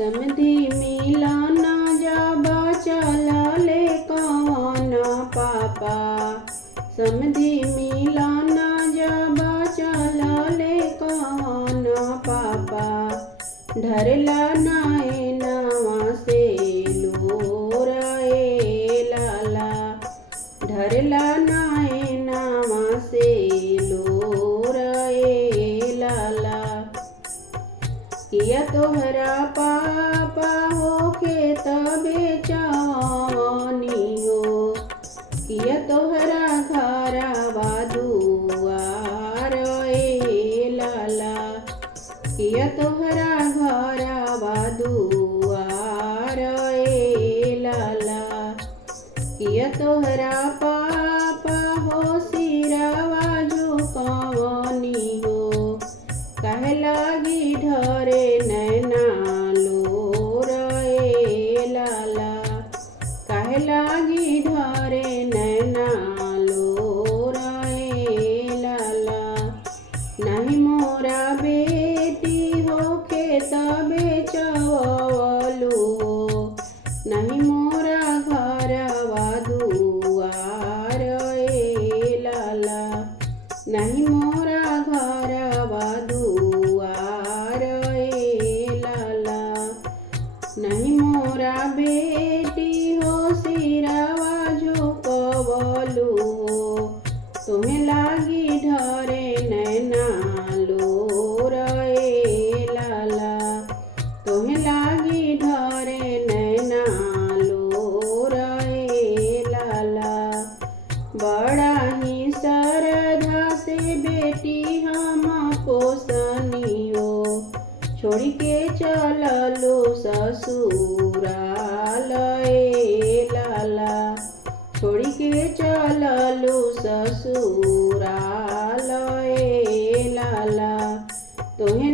समधी मिलन जब चलले कवन पापा। समधी मिलन जब चलले कवन पापा। ढरला नैनवा से लोर ए लाला। ढरला नैनवा से लोर ए लाला। किया तोहरा पापा होके तबे जवानी हो। किया तोहरा घरवा दुआर ए लाला। किया तोहरा घरवा दुआर ए लाला। किया तोहरा पापा हो सिरवा झुकवनी हो। काहे लागी ढरे नैना लोर ए लाला। काहे लागी ढरे नैना लोर ए लाला। नहीं मोरा बेटी होके तबे चवलू हो। नहीं मोरा घरवा दुआर ए लाला। नहीं मोरा घरवा दुआर ए लाला। नहीं मोरा बेटी हो सिरवा झुकवलू हो। तुम्हें लागी ढरे नैना लोर ए लाला। तुम्हें लागी ढरे नैना लोर ए लाला। बड़ा ही श्रद्धा से बेटी हम पोसनियो। छोड़ के चललो ससुराल ए लाला। छोड़ के चललो ससुराल ए लाला। तोहे